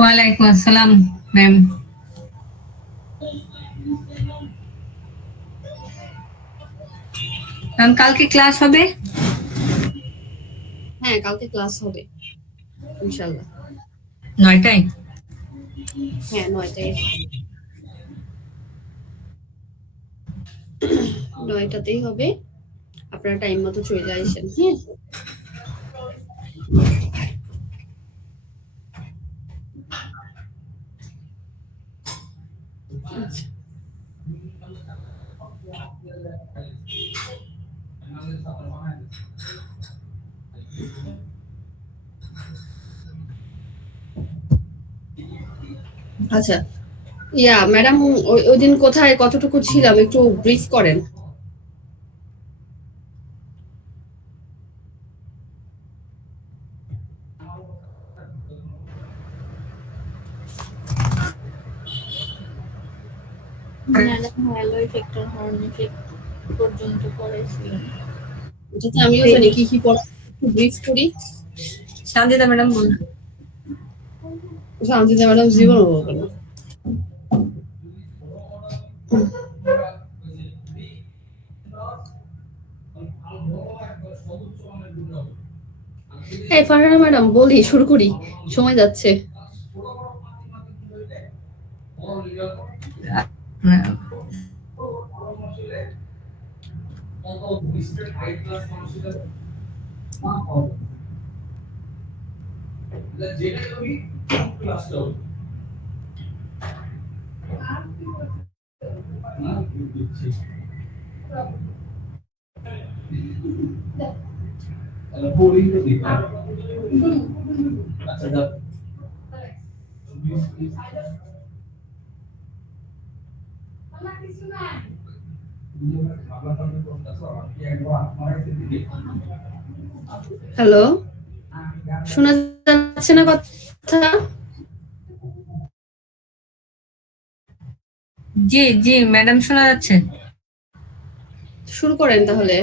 ওয়ালাইকুম আসসালাম ma'am. Ma'am কালকে ক্লাস হবে? হ্যাঁ, কালকে ক্লাস হবে ইনশাআল্লাহ। 9টায়? হ্যাঁ, 9টায়। 9টাতেই হবে। আপনারা টাইম মতো চলে আসেন। হ্যাঁ। আচ্ছা। আচ্ছা, ম্যাডাম, ওই দিন কোথায় কতটুকু ছিলাম একটু ব্রিফ করেন। হ্যালো ইফেক্টর হর্ন ইফেক্ট পর্যন্ত পড়েছিলেন। যাতে আমিও জানি কি কি পড়া, একটু ব্রিফ করি। সানজিদা ম্যাডাম বলুন। সানজিদা ম্যাডাম জীবনও বলবে না। এই ফারহানা ম্যাডাম, বলি শুরু করি, সময় যাচ্ছে। হ্যালো, শোনা যাচ্ছে না কথা? জি জি ম্যাডাম শোনা যাচ্ছে। শুরু করেন তাহলে।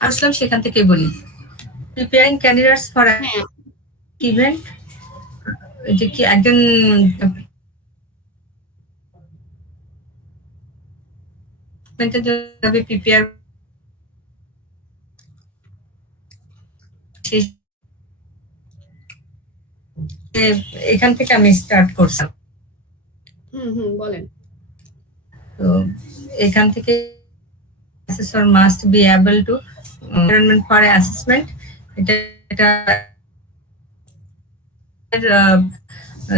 আসলাম সেখান থেকে বলি। প্রিপেয়ারিং ক্যান্ডিডেটস ফর ইভেন্ট, যে কি একজন প্রিপেয়ার এখান থেকে আমি স্টার্ট করলাম। বলেন। তো এখান থেকে assessor must be able to environment for assessment, এটা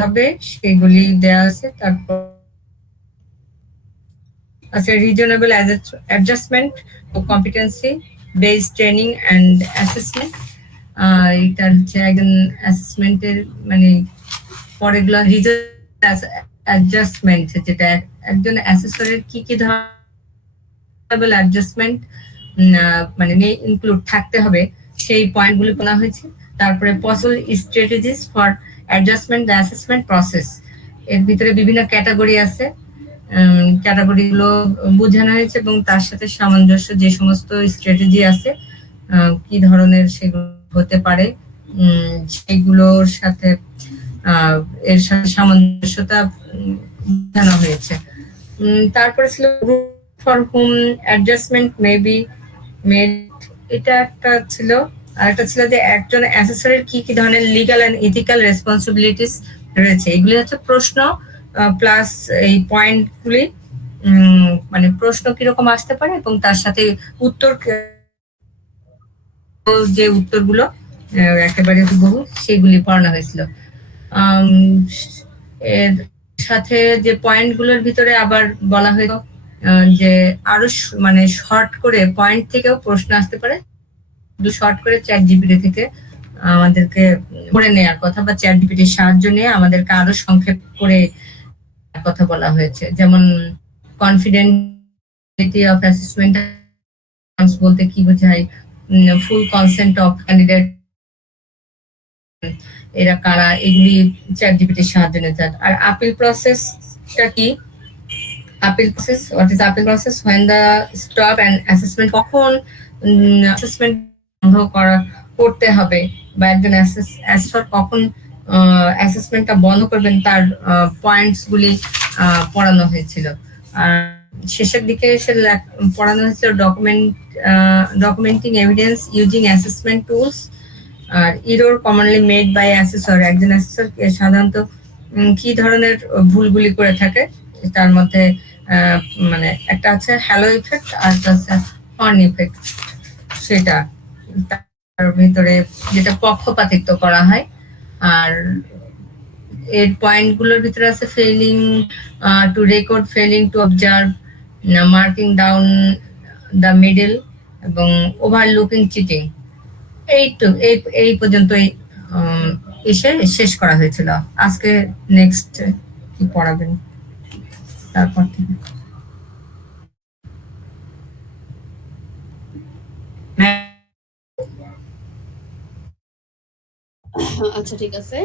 হবে, সেগুলি দেওয়া আছে। তারপর আছে রিজনেবল অ্যাডজাস্টমেন্ট ও competency based training and assessment. এটা হচ্ছে একজন অ্যাসেসমেন্টের মানে পরেগুলো অ্যাডজাস্টমেন্ট, যেটা একজন অ্যাসেসরের কি কি ধরনের অ্যাডজাস্টমেন্ট মানে ইনক্লুড থাকতে হবে সেই পয়েন্টগুলো বলা হয়েছে। তারপরে possible strategies for adjustment the assessment process, এর ভিতরে বিভিন্ন ক্যাটাগরি আছে, ক্যাটাগরিগুলো বোঝানো হয়েছে এবং তার সাথে সামঞ্জস্য যে সমস্ত স্ট্র্যাটেজি আছে কি ধরনের সেগুলো হতে পারে সেগুলোর সাথে এর সাথে সামঞ্জস্যতা বোঝানো হয়েছে। তারপরে ছিল group for home adjustment may be made, এটা একটা ছিল। আর একটা ছিল যে একজন অ্যাসেসরের কি কি ধরনের লিগ্যাল এন্ড ইথিক্যাল রেসপন্সিবিলিটিস রয়েছে। এগুলি হচ্ছে প্রশ্ন প্লাস এই পয়েন্টগুলি, মানে প্রশ্ন কিরকম আসতে পারে এবং তার সাথে উত্তর, যে উত্তরগুলো একেবারে হুবহু সেগুলি পড়ানো হয়েছিল। এর সাথে যে পয়েন্টগুলোর ভিতরে আবার বলা হয়েছিল যে আরো মানে শর্ট করে পয়েন্ট থেকেও প্রশ্ন আসতে পারে, শর্ট করে চ্যাট জিপিটি থেকে আমাদেরকে করে নেওয়ার কথা, বা চ্যাট জিপিটির সাহায্য নিয়ে আমাদেরকে আরো সংক্ষেপ করে কথা বলা হয়েছে। যেমন কনফিডেন্সিয়ালিটি অফ অ্যাসেসমেন্ট বলতে কি বোঝায়, ফুল কনসেন্ট অফ ক্যান্ডিডেট, এরা কারা, এগুলি চ্যাট জিপিটির সাহায্যে নিতে হয়। আর আপিল প্রসেসটা কি? Appeal process, what is appeal process? When the stop and assessment, কখন অ্যাসেসমেন্ট বন্ধ করতে হবে, বা একজন অ্যাসেসর কখন অ্যাসেসমেন্টটা বন্ধ করবেন, তার পয়েন্টস গুলি পড়ানো হয়েছিল। আর শেষের দিকে এসে পড়ানো হয়েছিল documenting evidence using assessment tools. আর error commonly made by assessor, একজন অ্যাসেসর সাধারণত কি ধরনের ভুলগুলি করে থাকে, তার মধ্যে মানে একটা আছে হ্যালো ইফেক্ট আর একটা আছে হর্ন ইফেক্ট, সেটা তার ভিতরে যেটা পক্ষপাতিত্ব করা হয়। আর এর পয়েন্টগুলোর ভিতরে আছে failing two record, failing to observe, marking down the middle এবং ওভারলুকিং চিটিং। এই পর্যন্তই এসে শেষ করা হয়েছিল। আজকে নেক্সট কি পড়াবেন তারপর থেকে? আচ্ছা ঠিক আছে,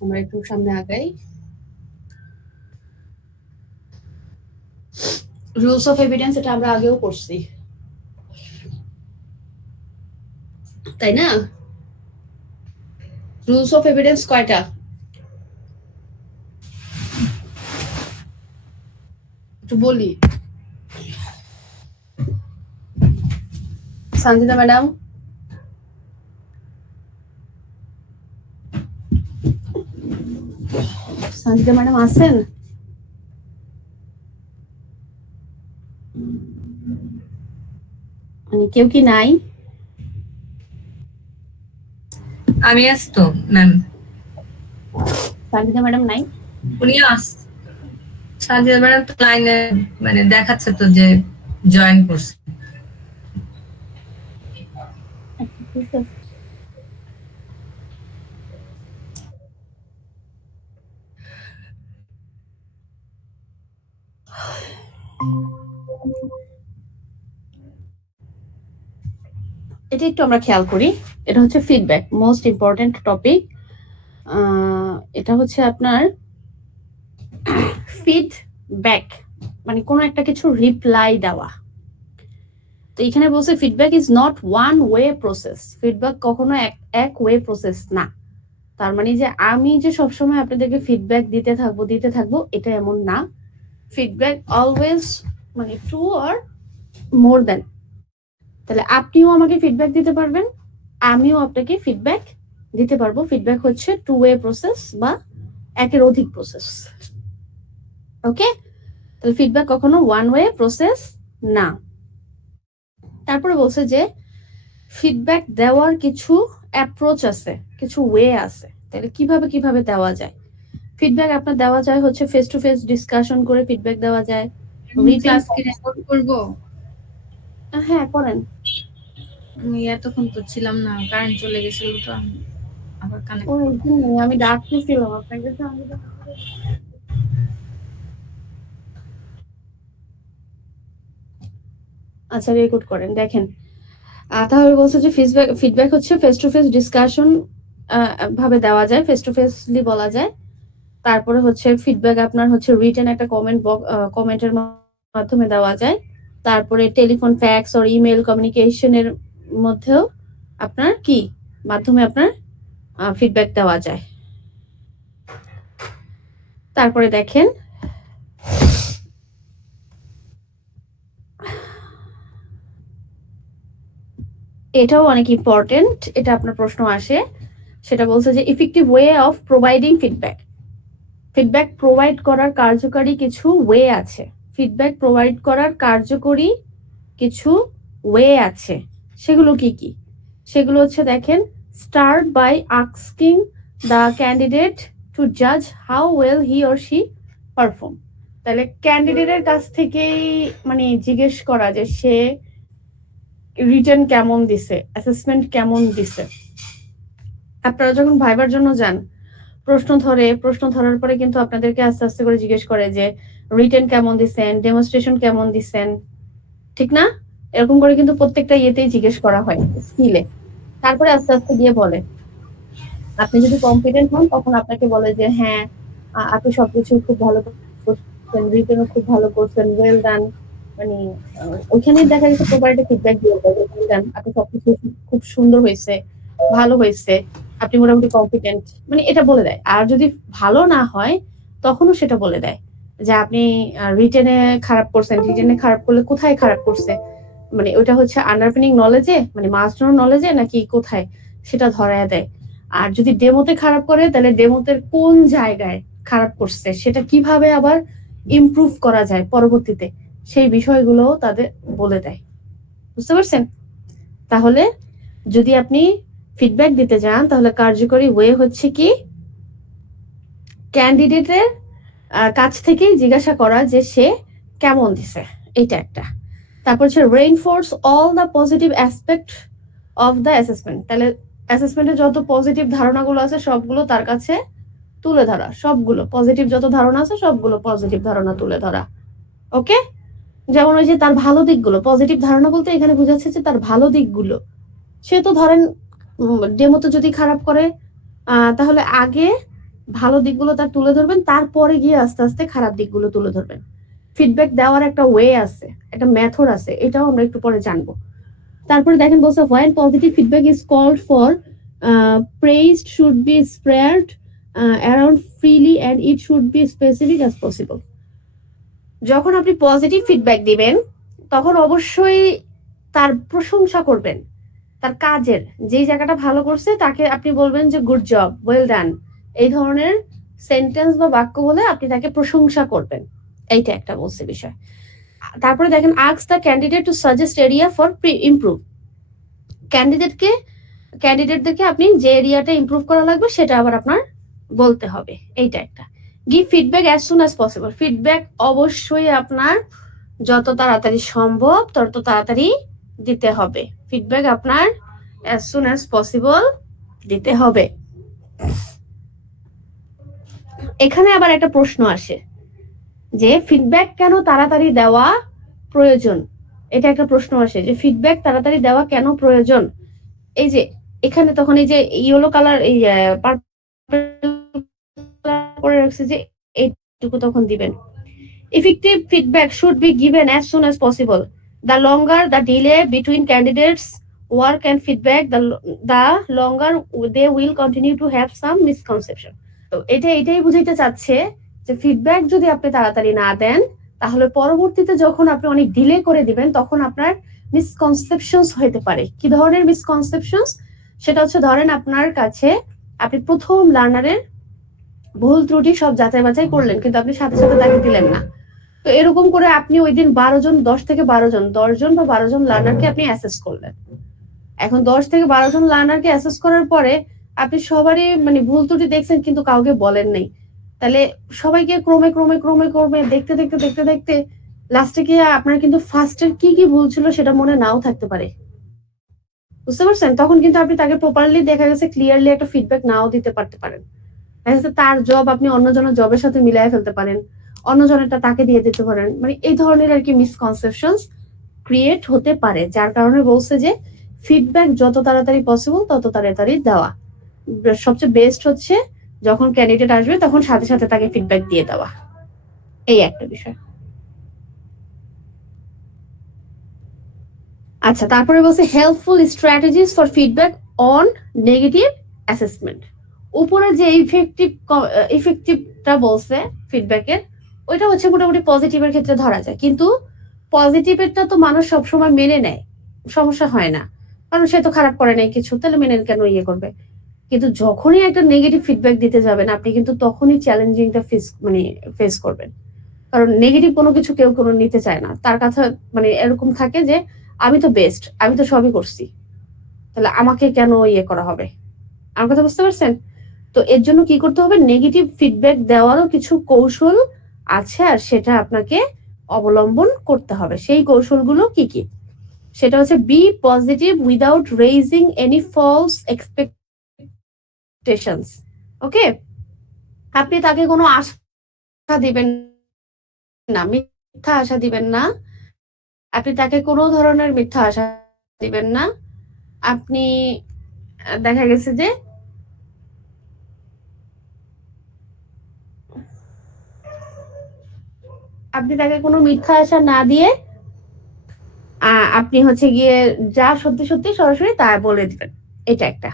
আমরা একটু সামনে আগাই। রুলস অফ এভিডেন্স এটা আমরা আগেও পড়ছি, তাই না? রুলস অফ এভিডেন্স কয়টা? একটু বলি। সঞ্জিতা ম্যাডাম, সঞ্জিতা ম্যাডাম আছেন? মানে কেউ কি নাই? আমি আছি তো ম্যাম। সঞ্জিতা ম্যাডাম নাই? উনি সঞ্জিতা ম্যাডাম তো লাইনে মানে দেখাচ্ছে তো যে জয়েন করছে। এটা একটু আমরা খেয়াল করি। এটা হচ্ছে ফিডব্যাক, মোস্ট ইম্পর্টেন্ট টপিক। এটা হচ্ছে আপনার ফিডব্যাক, মানে কোনো একটা কিছু রিপ্লাই দেওয়া। তো এখানে বলছে feedback is not one way process. Feedback কখনো এক ওয়ে প্রসেস না। তার মানে যে আমি যে সবসময় আপনাদেরকে ফিডব্যাক দিতে থাকবো এটা এমন না। ফিডব্যাক অলওয়েজ মানে টু অর মোর দেন। তাহলে আপনিও আমাকে ফিডব্যাক দিতে পারবেন, আমিও আপনাকে ফিডব্যাক দিতে পারবো। ফিডব্যাক হচ্ছে টু ওয়ে প্রসেস বা একের অধিক প্রসেস। ওকে, তাহলে ফিডব্যাক কখনো ওয়ান ওয়ে প্রসেস না। তারপরে বলছে যে ফিডব্যাক দেওয়ার কিছু অ্যাপ্রোচ আছে, কিছু ওয়ে আছে। তাহলে কিভাবে দেওয়া যায় ফিডব্যাক? আপনার দেওয়া যায় হচ্ছে ফেস টু ফেস ডিসকাশন করে ফিডব্যাক দেওয়া যায়। ক্লাস কি রেকর্ড করব? হ্যাঁ করেন। আমি এতক্ষণ তো ছিলাম না, কারেন্ট চলে গেছিল, তো আমি আবার কানেক্ট আমি ডাকতেছিলাম আপনাকে। আচ্ছা রেকর্ড করেন, দেখেন। তাহলে বলছে যে ফিডব্যাক হচ্ছে ফেস টু ফেস ডিসকাশন ভাবে দেওয়া যায়, ফেস টু ফেসলি বলা যায়। তারপরে হচ্ছে ফিডব্যাক আপনার হচ্ছে রিটেন একটা কমেন্টের মাধ্যমে দেওয়া যায়। তারপরে টেলিফোন, ফ্যাক্স আর ইমেল কমিউনিকেশনের মধ্যেও আপনার কি মাধ্যমে আপনার ফিডব্যাক দেওয়া যায়। তারপরে দেখেন এটাও অনেক ইম্পর্টেন্ট, এটা আপনার প্রশ্ন আসে। সেটা বলছে যে effective way of providing feedback. Feedback provide করার কার্যকারী কিছু ওয়ে আছে। ফিডব্যাক প্রোভাইড করার কার্যকরী কিছু ওয়ে আছে। সেগুলো কি কি? সেগুলো হচ্ছে দেখেন, start by asking the candidate to জাজ how well he or she perform. তাহলে ক্যান্ডিডেটের কাছ থেকেই মানে জিজ্ঞেস করা যে সে রিটেন কেমন দিছে, অ্যাসেসমেন্ট কেমন দিছে। আপনারা যখন ভাইবার জন্য যান, প্রশ্ন ধরার পরে কিন্তু আপনাদেরকে আস্তে আস্তে করে জিজ্ঞেস করে যে রিটেন কেমন দিছেন, ডেমনস্ট্রেশন কেমন দিছেন, ঠিক না? এরকম করে কিন্তু প্রত্যেকটা ইয়েতেই জিজ্ঞেস করা হয় স্কিলে। তারপরে আস্তে আস্তে গিয়ে বলে, আপনি যদি কম্পিটেন্ট হন তখন আপনাকে বলে যে হ্যাঁ আপনি সবকিছু খুব ভালো করছেন, রিটেনও খুব ভালো করছেন, ওয়েল ডান। মানে ওইখানেই দেখা গেছে প্রপার একটা ফিডব্যাক দিয়ে দেয়, ওয়েল ডান, আপনি সবকিছু খুব সুন্দর হয়েছে, ভালো হয়েছে, আপনি মোটামুটি কম্পিটেন্ট, মানে এটা বলে দেয়। আর যদি ভালো না হয় তখনও সেটা বলে দেয় যে আপনি রিটেনে খারাপ করছেন, রিটেনে খারাপ করলে কোথায় খারাপ করছে, মানে ওইটা হচ্ছে আন্ডারপিনিং নলেজে, মানে মাস্টার নলেজে নাকি কোথায়, সেটা ধরায় দেয়। আর যদি ডেমোতে খারাপ করে তাহলে ডেমোতে কোন জায়গায় খারাপ করছে, সেটা কিভাবে আবার ইমপ্রুভ করা যায় পরবর্তীতে, সেই বিষয়গুলো তাদের বলে দেয়। বুঝতে পারছেন? তাহলে যদি আপনি ফিডব্যাক দিতে যান তাহলে কার্যকরী ওয়ে হচ্ছে কি, ক্যান্ডিডেটের কাছ থেকেই জিজ্ঞাসা করা যে সে কেমন দিছে, এইটা একটা। তারপর হচ্ছে reinforce all the positive aspect of the assessment, তাহলে অ্যাসেসমেন্টের যত পজিটিভ ধারণাগুলো আছে সবগুলো তার কাছে তুলে ধরা, সবগুলো পজিটিভ যত ধারণা আছে সবগুলো পজিটিভ ধারণা তুলে ধরা। ওকে, যেমন ওই যে তার ভালো দিকগুলো, পজিটিভ ধারণা বলতে এখানে বোঝাচ্ছে যে তার ভালো দিকগুলো। সে তো ধরেন ডেমোতে যদি খারাপ করে তাহলে আগে ভালো দিকগুলো তার তুলে ধরবেন, তারপরে গিয়ে আস্তে আস্তে খারাপ দিকগুলো তুলে ধরবেন। ফিডব্যাক দেওয়ার একটা ওয়ে আছে, একটা মেথড আছে, এটাও আমরা একটু পরে জানবো। তারপরে দেখেন বলছে when positive feedback is called for, praise should be spread around freely and it should be specific as possible. যখন আপনি পজিটিভ ফিডব্যাক দিবেন তখন অবশ্যই তার প্রশংসা করবেন, তার কাজের যেই জায়গাটা ভালো করছে তাকে আপনি বলবেন যে গুড জব, ওয়েল ডান, এই ধরনের সেন্টেন্স বা বাক্য বলে আপনি তাকে প্রশংসা করবেন। এইটা একটা বলছে বিষয়। তারপরে দেখেন ask the candidate to suggest area for improve, ক্যান্ডিডেটদেরকে আপনি যে এরিয়াটা ইমপ্রুভ করা লাগবে সেটা আবার আপনার বলতে হবে। এইটা একটা। Give feedback as soon as possible, feedback অবশ্যই আপনার যত তাড়াতাড়ি সম্ভব তত তাড়াতাড়ি দিতে হবে। ফিডব্যাক আপনার অ্যাজ সুন অ্যাজ পসিবল দিতে হবে। এখানে আবার একটা প্রশ্ন আসে যে ফিডব্যাক কেন তাড়াতাড়ি দেওয়া প্রয়োজন, এটা একটা প্রশ্ন আসে যে ফিডব্যাক তাড়াতাড়ি দেওয়া কেন প্রয়োজন। এই যে এখানে তখন এই যে ইয়েলো কালার, এই করে রাখছে যে এইটুকু তখন দিবেন। Effective feedback should be given as soon as possible. The longer the delay between candidates' work and feedback, the longer they will continue to have some misconception. তো এটাই বুঝাইতে চাচ্ছে যে ফিডব্যাক যদি আপনি তাড়াতাড়ি না দেন তাহলে পরবর্তীতে যখন আপনি অনেক ডিলে করে দিবেন তখন আপনার মিসকনসেপশনস হইতে পারে। কি ধরনের মিসকনসেপশনস? সেটা হচ্ছে ধরেন আপনার কাছে আপনি প্রথম লার্নারের ভুল ত্রুটি সব যাচাই বাছাই করলেন কিন্তু আপনি সাথে সাথে তাকে দিলেন না। তো এরকম করে আপনি ওই দিন 10 থেকে 12 জন 10 জন বা 12 জন লার্নারকে আপনি অ্যাসেস করলেন। এখন 10 থেকে 12 জন লার্নারকে অ্যাসেস করার পরে আপনি সবারই মানে ভুল ত্রুটি দেখছেন কিন্তু কাউকে বলেন নাই, তাহলে সবাইকে ক্রমে দেখতে দেখতে লাস্টে গিয়ে আপনার কিন্তু ফার্স্টের কি ভুল ছিল সেটা মনে নাও থাকতে পারে। বুঝতে পারছেন? তখন কিন্তু আপনি তাকে প্রপারলি দেখা গেছে ক্লিয়ারলি একটা ফিডব্যাক নাও দিতে পারতে পারেন। দেখা যাচ্ছে তার জব আপনি অন্যজনের জবের সাথে মিলিয়ে ফেলতে পারেন, অন্যজনেরটা তাকে দিয়ে দিতে পারেন, মানে এই ধরনের আর কি মিসকনসেপশনস ক্রিয়েট হতে পারে। যার কারণে বলছে যে ফিডব্যাক যত তাড়াতাড়ি পসিবল তত তাড়াতাড়ি দেওয়া। সবচেয়ে বেস্ট হচ্ছে যখন ক্যান্ডিডেট আসবে তখন সাথে সাথে তাকে ফিডব্যাক দিয়ে দেওয়া। এই একটা বিষয়। আচ্ছা, তারপরে বলছে helpful strategies for feedback on negative assessment. উপরে যে ইফেক্টিভটা বলছে ফিডব্যাকের, ওইটা হচ্ছে মোটামুটি পজিটিভের ক্ষেত্রে ধরা যায়, কিন্তু পজিটিভেরটা তো মানুষ সবসময় মেনে নেয়, সমস্যা হয় না, কারণ সে তো খারাপ করে নাই কিছু, তাহলে মেনে কেন ইয়ে করবে। কিন্তু যখনই একটা নেগেটিভ ফিডব্যাক দিতে যাবেন আপনি কিন্তু তখনই চ্যালেঞ্জিংটা ফেস করবেন, কারণ নেগেটিভ কোনো কিছু কেউ কোনো নিতে চায় না। তার কাছে মানে এরকম থাকে যে আমি তো বেস্ট, আমি তো সবই করছি, তাহলে আমাকে কেন ইয়ে করা হবে। আমার কথা বুঝতে পারছেন? তো এর জন্য কি করতে হবে, নেগেটিভ ফিডব্যাক দেওয়ারও কিছু কৌশল আছে আর সেটা আপনাকে অবলম্বন করতে হবে। সেই কৌশলগুলো কি কি? সেটা হচ্ছে be positive without raising any false expectations. Okay, আপনি তাকে কোনো আশা দিবেন না, মিথ্যা আশা দিবেন না, আপনি তাকে কোনো ধরনের মিথ্যা আশা দিবেন না। আপনি দেখা গেছে যে আপনি তাকে কোনো মিথ্যা আশা না দিয়ে আপনি হচ্ছে গিয়ে যা সত্যি সত্যি সরাসরি তা বলে দিবেন। এটা একটা।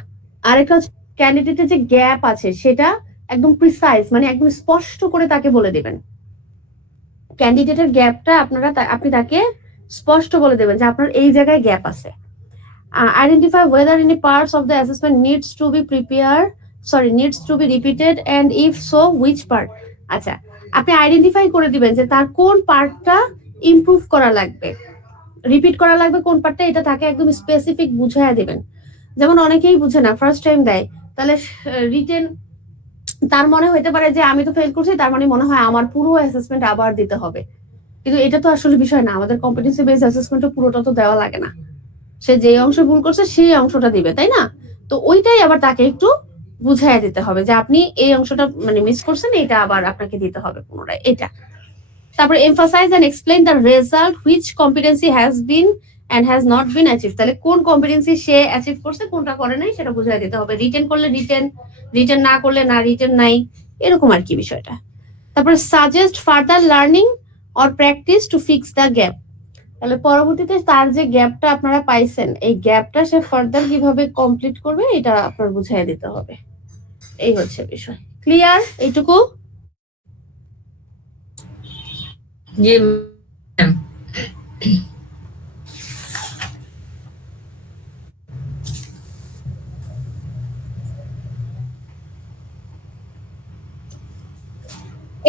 আরেকটা হচ্ছে ক্যান্ডিডেটের যে গ্যাপ আছে সেটা একদম প্রিসাইজ, মানে একদম স্পষ্ট করে তাকে বলে দিবেন। ক্যান্ডিডেটের গ্যাপটা আপনি তাকে স্পষ্ট বলে দেবেন যে আপনার এই জায়গায় গ্যাপ আছে। Identify whether any parts of the assessment needs to be repeated, and if so, which part. আচ্ছা, আপনি আইডেন্টিফাই করে দিবেন যে তার কোন পার্টটা ইমপ্রুভ করা লাগবে, রিপিট করা লাগবে কোন পার্টটা, এটা তাকে একদম স্পেসিফিক বুঝাইয়া দিবেন। যেমন অনেকেই বুঝে না, ফার্স্ট টাইম দেয়, তাহলে রিটেন তার মনে হইতে পারে যে আমি তো ফেল করছি, তার মানে মনে হয় আমার পুরো অ্যাসেসমেন্ট আবার দিতে হবে। কিন্তু এটা তো আসলে বিষয় না, আমাদের কম্পিটেন্সি বেসড অ্যাসেসমেন্টও পুরোটা তো দেওয়া লাগে না। সে যে অংশ ভুল করছে সেই অংশটা দিবে, তাই না? তো ওইটাই আবার তাকে একটু বুঝাইয়া দিতে হবে যে আপনি এই অংশটা মানে মিস করছেন, এটা আবার আপনাকে দিতে হবে পুনরায়। এটা তারপর emphasise and explain the result which competency has been and has not been achieve. তাহলে কোন কম্পিটেন্সি সে অ্যাচিভ করছে, কোনটা করে নাই, সেটা বুঝাই দিতে হবে। রিটেন করলে রিটেন, রিটেন না করলে না, রিটেন নাই, এরকম আর কি বিষয়টা। তারপর suggest further learning or practice to fix the gap. তাহলে পরবর্তীতে তার যে গ্যাপটা আপনারা পাইছেন, এই গ্যাপটা সে ফার্দার কিভাবে কমপ্লিট করবে এটা আপনার বুঝাই দিতে হবে। এই হচ্ছে বিষয়। ক্লিয়ার এইটুকু? জি ম্যাম।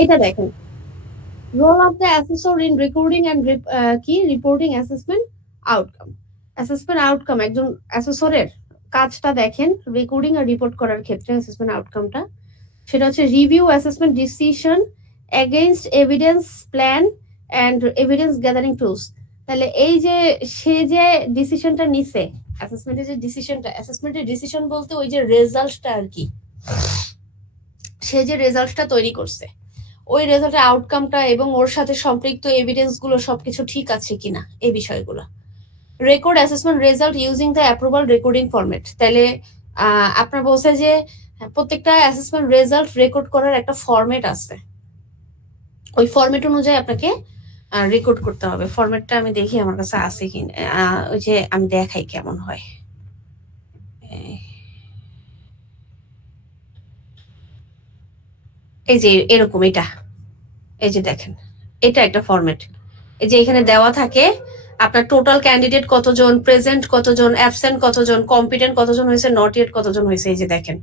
এটা দেখেন, role of the assessor in recording and কি reporting assessment outcome. Assessment outcome একজন অ্যাসেসরের কাজটা দেখেন রেকর্ডিং আর রিপোর্ট করার ক্ষেত্রে অ্যাসেসমেন্ট আউটকামটা, সেটা হচ্ছে review assessment decision against evidence plan and evidence gathering tools. তাহলে এই যে সে যে ডিসিশনটা নিছে, অ্যাসেসমেন্টের যে ডিসিশনটা, অ্যাসেসমেন্টের ডিসিশন বলতে ওই যে রেজাল্টটা আর কি, সে যে রেজাল্টটা তৈরি করছে, ওই রেজাল্টের আউটকামটা এবং ওর সাথে সম্পৃক্ত এভিডেন্স গুলো সবকিছু ঠিক আছে কিনা, এই বিষয়গুলো। Record assessment result using the approval recording format. তাহলে আপনার বলছে যে প্রত্যেকটা অ্যাসেসমেন্ট রেজাল্ট রেকর্ড করার একটা ফরম্যাট আছে, ওই ফরম্যাট অনুযায়ী আপনাকে রেকর্ড করতে হবে। ফরম্যাটটা আমি দেখি আমার কাছে আছে কি, ওই যে আমি দেখাই কেমন হয়। এই যে এরকম, এটা এই যে দেখেন, এটা একটা ফরম্যাট। এই যে এখানে দেওয়া থাকে আপনার টোটাল ক্যান্ডিডেট কতজন, প্রেজেন্ট কতজন, অ্যাবসেন্ট কতজন, কম্পিটেন্ট কতজন হয়েছে, নট ইয়েট কতজন হয়েছে। এই যে দেখেন,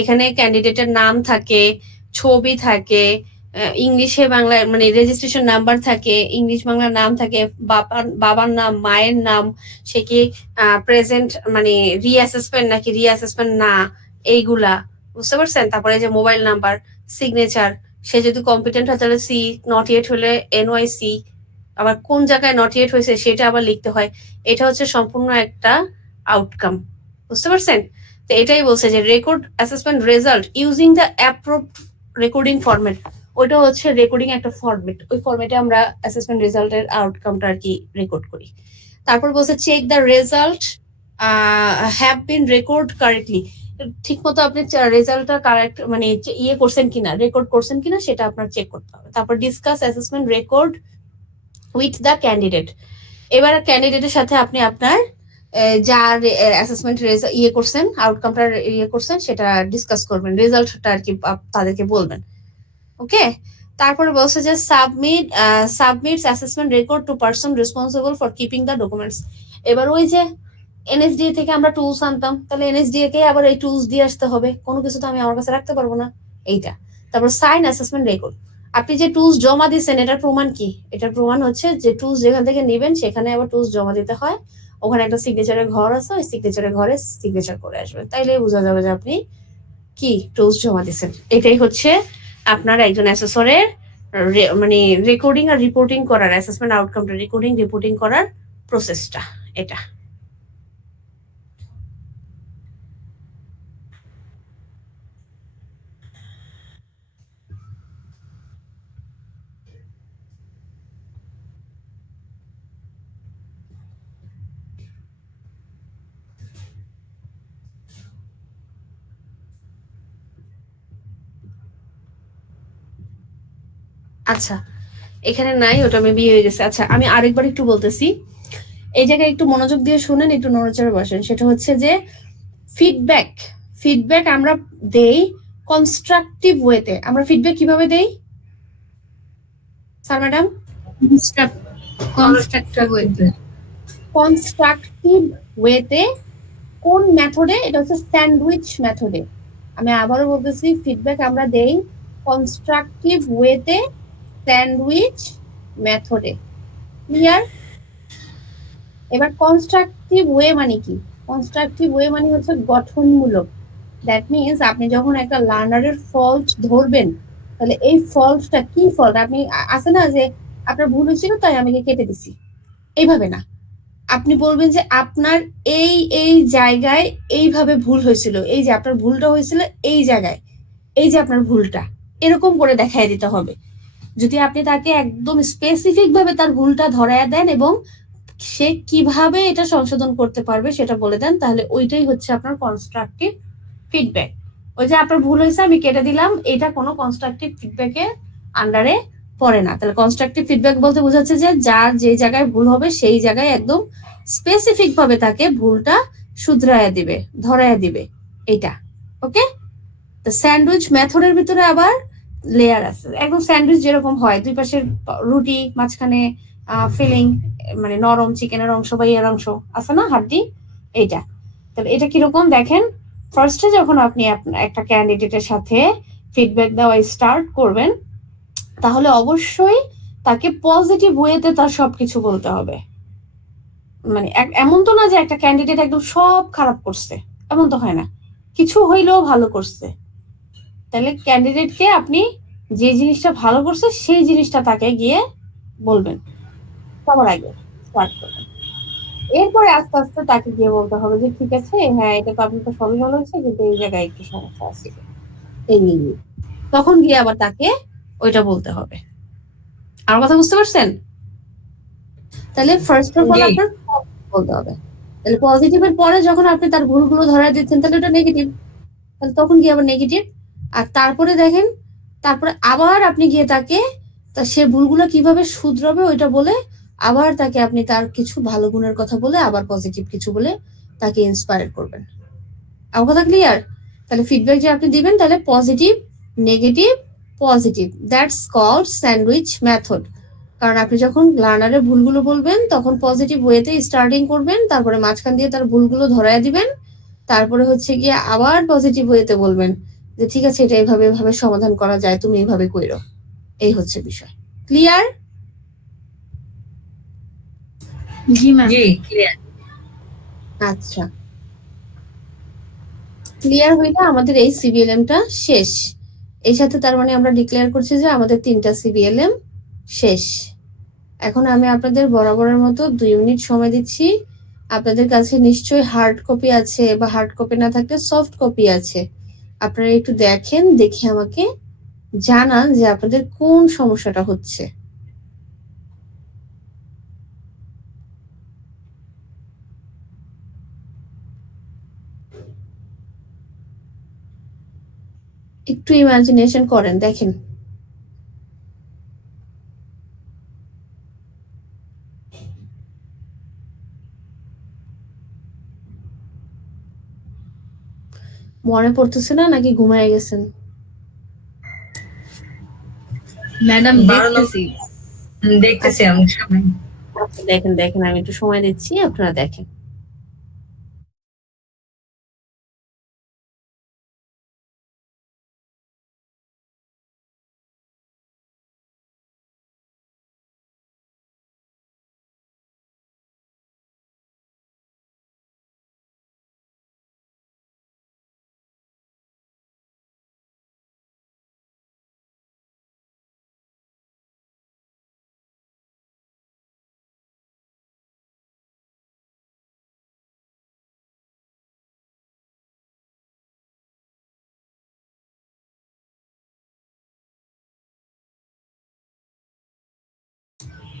এখানে ক্যান্ডিডেটের নাম থাকে, ছবি থাকে, ইংলিশে বাংলায় মানে রেজিস্ট্রেশন নাম্বার থাকে, ইংলিশ বাংলার নাম থাকে, বাবার নাম, মায়ের নাম, সে কি প্রেজেন্ট মানে রিঅ্যাসেসমেন্ট নাকি রিঅ্যাসেসমেন্ট না, এইগুলা বুঝতে পারছেন। তারপরে যে মোবাইল নাম্বার, সিগনেচার, সে যদি কম্পিটেন্ট হয় তাহলে সি, নট ইয়েট হলে NYC, আবার কোন জায়গায় নট ইয়েট হয়েছে সেটা আবার লিখতে হয়। এটা হচ্ছে সম্পূর্ণ একটা আউটকাম, বুঝতে পারছেন। তো এটাই বলছে যে record assessment result using the approved recording format, ওইটা হচ্ছে রেকর্ডিং একটা ফরম্যাট, ওই ফরম্যাটে আমরা অ্যাসেসমেন্ট রেজাল্টের আউটকামটা আর কি রেকর্ড করি। তারপর বলছে check the result have been record correctly, ঠিক মতো আপনি রেজাল্টটা কারেক্ট মানে ইয়ে করছেন কিনা, রেকর্ড করছেন কিনা সেটা আপনার চেক করতে হবে। তারপর discuss assessment record with the candidate. এবার ক্যান্ডিডেটের সাথে আপনি আপনার যার অ্যাসেসমেন্ট ইয়ে করছেন, আউটকামটা ইয়ে করছেন, সেটা ডিসকাস করবেন, রেজাল্টটা আর কি তাদেরকে বলবেন। ওকে, তারপরে বলছে যে submits assessment record two person responsible for keeping the documents. এবার ওই যে NSDA থেকে আমরা টুলস আনতাম, তাহলে NSDA কে আবার এই টুলস দিয়ে আসতে হবে, কোনো কিছু তো আমি আমার কাছে রাখতে পারবো না, এইটা। তারপর সাইন অ্যাসেসমেন্ট রেকর্ড, আপনি যে টুলস জমা দিচ্ছেন এটার প্রমাণ কি? এটার প্রমাণ হচ্ছে যে টুলস যেখান থেকে নেবেন সেখানে আবার টুলস জমা দিতে হয়, ওখানে একটা সিগনেচারের ঘর আছে, ওই সিগনেচারের ঘরে সিগনেচার করে আসবেন, তাইলে বোঝা যাবে যে আপনি কি টুলস জমা দিচ্ছেন। এটাই হচ্ছে আপনার একজন অ্যাসেসরের মানে রেকর্ডিং আর রিপোর্টিং করার, অ্যাসেসমেন্ট আউটকামটা রেকর্ডিং রিপোর্টিং করার প্রসেসটা এটা। আচ্ছা, এখানে নাই, ওটা মেবি হয়ে গেছে। আচ্ছা, আমি আরেকবার একটু বলতেছি, এই জায়গায় একটু মনোযোগ দিয়ে শুনেন, একটু নড়াচড়ে বসেন। সেটা হচ্ছে যে ফিডব্যাক, ফিডব্যাক আমরা দেই কনস্ট্রাকটিভ ওয়েতে। আমরা ফিডব্যাক কিভাবে দেই স্যার ম্যাডাম? কনস্ট্রাকটিভ ওয়েতে। কোন মেথডে? এটা হচ্ছে স্যান্ডউইচ মেথডে। আমি আবারও বলতেছি, ফিডব্যাক আমরা দেই কনস্ট্রাকটিভ ওয়েতে, স্যান্ডউইচ মেথডে। ক্লিয়ার? এবার কনস্ট্রাকটিভ ওয়ে মানে কি? কনস্ট্রাকটিভ ওয়ে মানে হচ্ছে গঠনমূলক। দ্যাট মিনস আপনি যখন একটা লার্নারের ফল্ট ধরবেন, তাহলে এই ফল্টটা কি ফল্ট, আপনি আছে না যে আপনার ভুল হয়েছিল তাই আমি কেটে দিছি, এইভাবে না। আপনি বলবেন যে আপনার এই এই জায়গায় এইভাবে ভুল হয়েছিল, এই যে আপনার ভুলটা হয়েছিল এই জায়গায়, এই যে আপনার ভুলটা, এরকম করে দেখাই দিতে হবে। যদি আপনি তাকে একদম স্পেসিফিক ভাবে তার ভুলটা ধরায়া দেন এবং সে কিভাবে এটা সংশোধন করতে পারবে সেটা বলে দেন, তাহলে ওইটাই হচ্ছে আপনার কনস্ট্রাকটিভ ফিডব্যাক। ওই যে আপনার ভুল হয়েছে আমি কেটে দিলাম, এটা কোনো কনস্ট্রাকটিভ ফিডব্যাকের আন্ডারে পড়ে না। তাহলে কনস্ট্রাকটিভ ফিডব্যাক বলতে বোঝাচ্ছে যে যার যে জায়গায় ভুল হবে সেই জায়গায় একদম স্পেসিফিক ভাবে তাকে ভুলটা শুধরায়া দিবে, ধরায়া দিবে, এটা। ওকে? তো স্যান্ডউইচ মেথডের ভিতরে আবার লেয়ার আছে, একদম স্যান্ডউইচ যেরকম হয়, দুই পাশের রুটি, মাঝখানে ফিলিং, মানে নরম চিকেনের অংশ বা ইয়ের অংশ আছে না, হাড্ডি, এইটা। তাহলে এটা কিরকম দেখেন, ফার্স্টে যখন আপনি একটা ক্যান্ডিডেটের সাথে ফিডব্যাক দেওয়া স্টার্ট করবেন, তাহলে অবশ্যই তাকে পজিটিভ ওয়েতে তার সবকিছু বলতে হবে। মানে এমন তো না যে একটা ক্যান্ডিডেট একদম সব খারাপ করছে, এমন তো হয় না, কিছু হইলেও ভালো করছে। তাহলে ক্যান্ডিডেটকে আপনি যে জিনিসটা ভালো করছে সেই জিনিসটা তাকে গিয়ে বলবেন সবার আগে, স্টার্ট করবেন। এরপরে আস্তে আস্তে তাকে গিয়ে বলতে হবে যে ঠিক আছে, হ্যাঁ এটা তো আপনি তো সবই ভালো হয়েছে, কিন্তু এই জায়গায় একটু সমস্যা আছে, এই নিয়ে। তখন গিয়ে আবার তাকে ওইটা বলতে হবে। আমার কথা বুঝতে পারছেন? তাহলে ফার্স্ট অফ অল আপনার বলতে হবে। তাহলে পজিটিভের পরে যখন আপনি তার ভুলগুলো ধরা দিচ্ছেন, তাহলে ওটা নেগেটিভ, তাহলে তখন গিয়ে আবার নেগেটিভ। আর তারপরে দেখেন, তারপরে আবার আপনি গিয়ে তাকে সে ভুলগুলো কিভাবে শুধরাবে ওইটা বলে, আবার তাকে আপনি তার কিছু ভালো গুণের কথা বলে, আবার পজিটিভ কিছু বলে তাকে ইন্সপায়ার করবেন। আমার কথা ক্লিয়ার? তাহলে ফিডব্যাক যে আপনি দিবেন, তাহলে positive, negative, positive, that's called sandwich method. কারণ আপনি যখন লার্নারের ভুলগুলো বলবেন তখন পজিটিভ ওয়েতে স্টার্টিং করবেন, তারপরে মাঝখান দিয়ে তার ভুলগুলো ধরায় দিবেন, তারপরে হচ্ছে গিয়ে আবার পজিটিভ ওয়েতে বলবেন যে ঠিক আছে এটা এইভাবে এভাবে সমাধান করা যায়, তুমি এইভাবে কইরো। এই হচ্ছে বিষয়। ক্লিয়ার? জি ম্যাম। জি ক্লিয়ার। আচ্ছা, ক্লিয়ার হইলে আমাদের এই সিবিএলএম টা শেষ। এই সাথে তার মানে আমরা ডিক্লেয়ার করছি যে আমাদের 3টা সিবিএলএম শেষ। এখন আমি আপনাদের বরাবরের মতো 2 মিনিট সময় দিচ্ছি। আপনাদের কাছে নিশ্চয়ই হার্ড কপি আছে, বা হার্ড কপি না থাকলে সফট কপি আছে। আপনারা একটু দেখেন, দেখে আমাকে জানান যে আপনাদের কোন সমস্যাটা হচ্ছে। একটু ইমাজিনেশন করেন, দেখেন। মনে পড়তেছে না নাকি ঘুমায় গেছেন? ম্যাডাম 12 দেখতেছি। দেখতেছি আমি সময়। আচ্ছা দেখেন দেখেন, আমি একটু সময় দিচ্ছি, আপনারা দেখেন।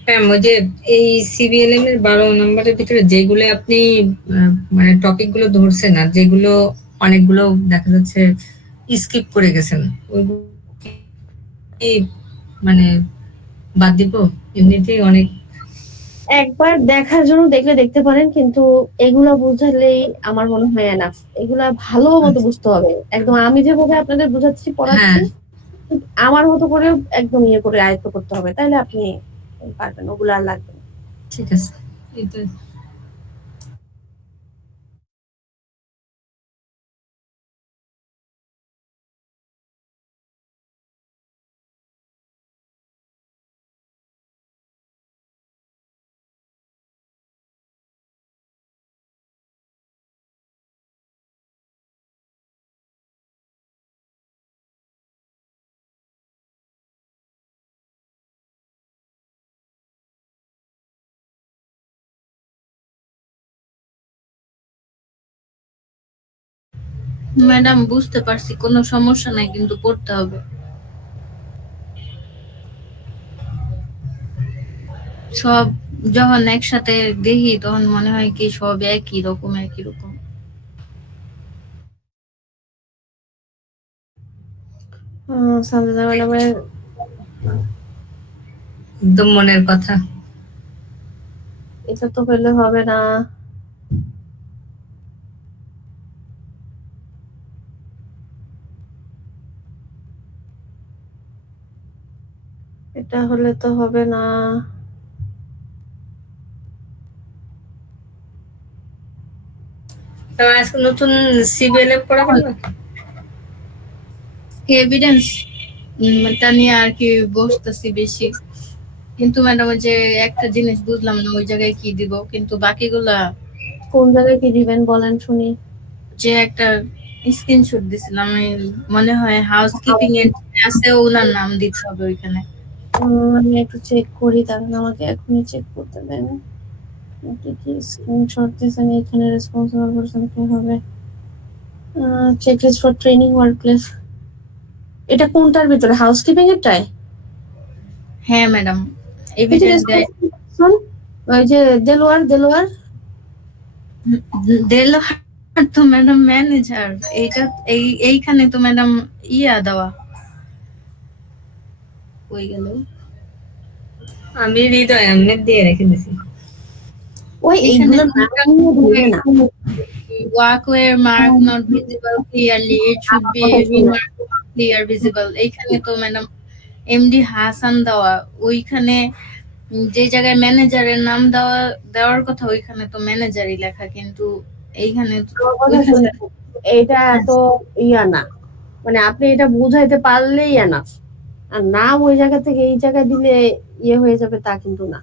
হ্যাঁ, ওই যে এই সিবিএলএম এর 12 নম্বরের ভিতরে যেগুলো আপনি মানে টপিক গুলো ধরছেন, আর যেগুলো অনেকগুলো দেখা যাচ্ছে স্কিপ করে গেছেন, ওইগুলো কি মানে বাদ দিব? এমনিতেই অনেক একবার দেখার জন্য দেখলে দেখতে পারেন, কিন্তু এগুলা বুঝালেই আমার মনে হয় এনাফ। এগুলা ভালো মতো বুঝতে হবে, একদম আমি যেভাবে আপনাদের বুঝাচ্ছি পড়াচ্ছি হ্যাঁ, ঠিক আমার মতো করে একদম ইয়ে করে আয়ত্ত করতে হবে, তাইলে আপনি পারবেন, ওগুলো আর লাগবে না। ঠিক আছে। এটা ম্যাডাম বুঝতে পারছি, কোনো সমস্যা নাই, কিন্তু পড়তে হবে। সব যখন একসাথে দেখি তখন মনে হয় কি সব একই রকম একই রকম। সানজিদা ম্যাডামের একদম মনের কথা। এটা তো পেলে হবে না। এটা হলে তো হবে না। আজকে নতুন সিবিএলএ পড়াবেন না? এভিডেন্স টা নিয়ে আর কি বসতেছি বেশি, কিন্তু ম্যাডাম ওই যে একটা জিনিস বুঝলাম না ওই জায়গায় কি দিব, কিন্তু বাকিগুলা কোন জায়গায় কি দিবেন বলেন শুনি। যে একটা স্ক্রিনশট দিছিলাম, আমি মনে হয় হাউসকিপিং এর যে আছে ওনার নাম দিতে হবে ওইখানে। আমি একটু চেক করি, তাহলে আমাকে এখনই চেক করতে দেন। কি কি স্ক্রিনশট দিয়েছেন, এখানে রেসপন্সিবল পারসন কে হবে? চেকলিস্ট ফর ট্রেনিং ওয়ার্কপ্লেস, এটা কোনটার ভিতরে, হাউসকিপিং এরটায়? হ্যাঁ ম্যাডাম, এই যে এভিডেন্স দেয়। responsible person, ওই যে দেলোয়ার দেলোয়ার দেলোয়ার তো ম্যাডাম ম্যানেজার, এইটা এইখানে তো ম্যাডাম ইয়া দেওয়া হয়ে গেল। আমি হৃদয় আহমেদ দিয়ে রেখে দিছি। ওই এখানে এইগুলোর নাম নিয়ে ধরবে না। walkway mark not visible clearly, it should be remarkable clear visible। এইখানে তো ম্যাডাম এমডি হাসান দেওয়া, ওইখানে যে জায়গায় ম্যানেজারের নাম দেওয়ার কথা ওইখানে তো ম্যানেজারই লেখা, কিন্তু এইখানে আমার কথা ওইখানে শুনে, এটা এত ইয়া না, মানে আপনি এটা বুঝাইতে পারলেই না, আর নাম ওই জায়গা থেকে এই জায়গায় দিলে ইয়ে হয়ে যাবে তা কিন্তু না।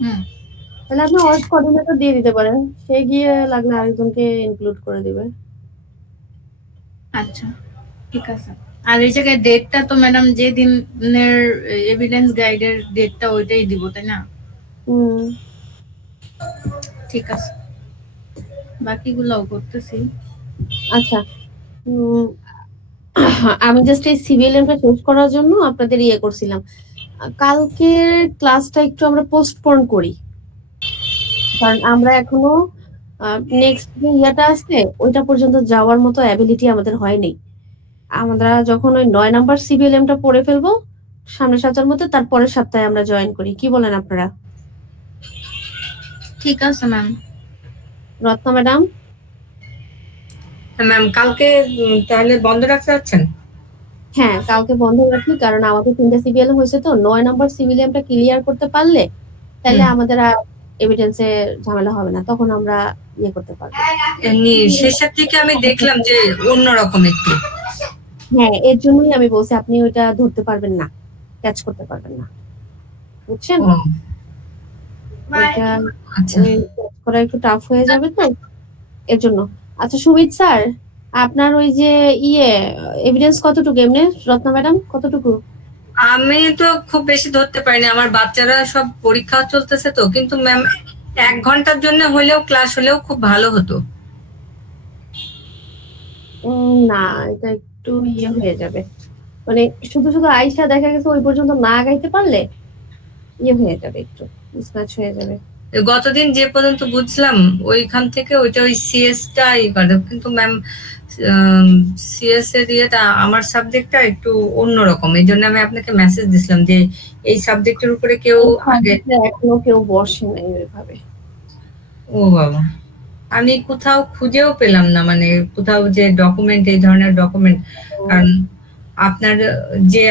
হুম, তাহলে আপনি ওয়ার্ক কোঅর্ডিনেটর দিয়ে দিতে পারেন, সে গিয়ে লাগলে আরেকজনকে ইনক্লুড করে দিবে। আচ্ছা ঠিক আছে। আর এই জায়গায় ডেটটা তো ম্যাডাম যে দিনের এভিডেন্স গাইডের ডেটটা ওইটাই দিব, তাই না? হুম। ঠিক আছে, বাকিগুলোও করতেছি। আচ্ছা, উম, আমি জাস্ট এই সিভিএলএমটা শেষ করার জন্য আপনাদের ইয়ে করছিলাম। কালকের ক্লাসটা একটু আমরা পোস্টপোন করি, কারণ আমরা এখনো নেক্সট যে ইয়াটা আছে ওইটা পর্যন্ত যাওয়ার মতো অ্যাবিলিটি আমাদের হয়নি। আমরা যখন ওই 9 নাম্বার সিভিএলএমটা পড়ে ফেলবো সামনের সপ্তাহের মধ্যে, তারপরের সপ্তাহে আমরা জয়েন করি, কি বলেন আপনারা? ঠিক আছে ম্যাম। রত্না ম্যাডাম, ম্যাম কালকে তাহলে বন্ধ রাখতে যাচ্ছেন? হ্যাঁ কালকে বন্ধ রাখি, কারণ আমাদের 3টা সিভিএলএম হয়েছে, তো 9 নাম্বার সিভিএলএমটা ক্লিয়ার করতে পারলে তাহলে আমাদের আর এভিডেন্সে ঝামেলা হবে না, তখন আমরা ইয়ে করতে পারবো। এমনি শেষের দিকে আমি দেখলাম যে অন্যরকম একটু। হ্যাঁ, এর জন্যই আমি বলছি আপনি ওইটা ধরতে পারবেন না, ক্যাচ করতে পারবেন না, বুঝছেন? ও ওইটা আচ্ছা। ওই catch করা একটু টাফ হয়ে যাবে তো, এর জন্য। আচ্ছা সুমিত স্যার, আপনার ওই যে ইয়ে এভিডেন্স কতটুকু, এমনি রত্না ম্যাডাম কতটুকু? আমি তো খুব বেশি ধরতে পারিনি, আমার বাচ্চারা সব পরীক্ষা চলতেছে তো, কিন্তু ম্যাম 1 ঘন্টার জন্য হলেও ক্লাস হলেও খুব ভালো হতো। না, এটা একটু ইয়ে হয়ে যাবে, মানে শুধু শুধু আয়শা দেখা গেছে ওই পর্যন্ত না গাইতে পারলে ইয়ে হয়ে যাবে, একটু মিসম্যাচ হয়ে যাবে। গতদিন যে পর্যন্ত বুঝলাম ওইখান থেকে ওইটা ওই সিএসটা করে, কিন্তু ম্যাম সিএস এর ইয়েটা আমার সাবজেক্টটা একটু অন্যরকম, এই জন্য আমি আপনাকে মেসেজ দিছিলাম যে এই সাবজেক্টের উপরে কেউ আগে। এখনো কেউ বসে নাই ওইভাবে। ও বাবা, আমি কোথাও খুঁজেও পেলাম না, মানে কোথাও যে ডকুমেন্ট, এই ধরনের ডকুমেন্ট। কারণ আপনার যে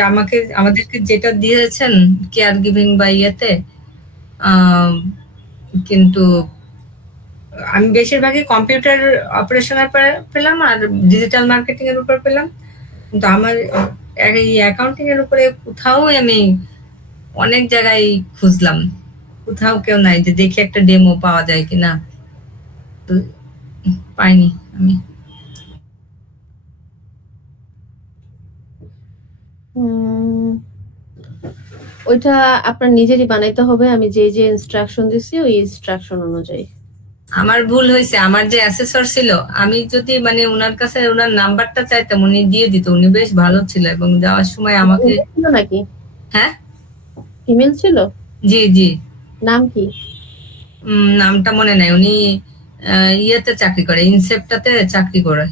আমাদেরকে যেটা দিয়েছেন কেয়ার গিভিং বা ইয়েতে, কিন্তু আমি বেশিরভাগই কম্পিউটার অপারেশনের পেলাম আর ডিজিটাল মার্কেটিং এর উপর পেলাম, কিন্তু আমার এই অ্যাকাউন্টিং এর উপরে কোথাও আমি অনেক জায়গায় খুঁজলাম, কোথাও কেউ নাই যে দেখি একটা ডেমো পাওয়া যায় কিনা, তো পাইনি আমি। ওইটা আপনার নিজেরই বানাইতে হবে, আমি যে যে ইনস্ট্রাকশন দিছি ওই ইনস্ট্রাকশন অনুযায়ী। আমার ভুল হয়েছে, আমার যে অ্যাসেসর ছিল, আমি যদি মানে ওনার কাছে ওনার নাম্বারটা চাইতাম উনি দিয়ে দিত, উনি বেশ ভালো ছিল এবং যাওয়ার সময় আমাকে। ছিল নাকি? হ্যাঁ, ইমেল ছিল। জি জি। নাম কি? নামটা মনে নাই, উনি ইয়েতে চাকরি করে, ইনসেপ্টাতে চাকরি করে,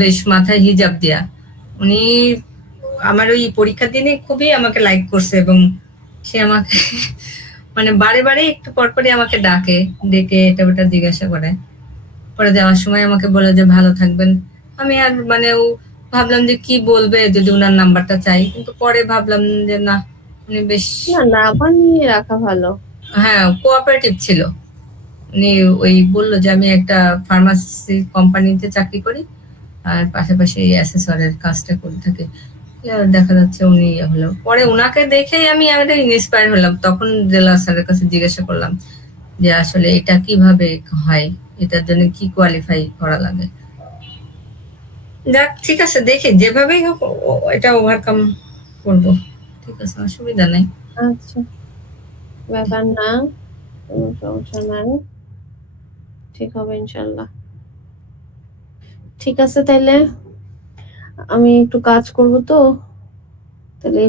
বেশ মাথায় হিজাব দিয়া। উনি আমার ওই পরীক্ষার দিনে খুবই আমাকে লাইক করছে এবং সে আমাকে মানে বারে বারে একটু পরপরই আমাকে ডেকে এটা ওটা জিজ্ঞাসা করে, পরে যাওয়ার সময় আমাকে বলে যে ভালো থাকবেন। আমি আর মানে ভাবলাম যে কি বলবে যদি উনার নাম্বারটা চাই, কিন্তু পরে ভাবলাম যে না, উনি বেশ নাম্বার নিয়ে রাখা ভালো। হ্যাঁ, কোঅপারেটিভ ছিল। উনি ওই বললো যে আমি একটা ফার্মাসি কোম্পানিতে চাকরি করি আর পাশাপাশি এই অ্যাসেসরের কাজটা করে থাকি। দেখা যাচ্ছে উনি হলো, পরে উনাকে দেখেই আমি একটা ইন্সপায়ার হলাম, তখন জেলা স্যারের কাছে জিজ্ঞাসা করলাম যে আসলে এটা কিভাবে হয়, এটার জন্য কি কোয়ালিফাই করা লাগে। যাক, ঠিক আছে, দেখি যেভাবেই হোক এটা ওভারকাম করবো, ঠিক আছে, অসুবিধা নাই। আচ্ছা, ব্যাপার না, কোনো সমস্যা নাই, ঠিক হবে ইনশাল্লাহ। ঠিক আছে, তাইলে আমি একটু কাজ করব, তো তাহলে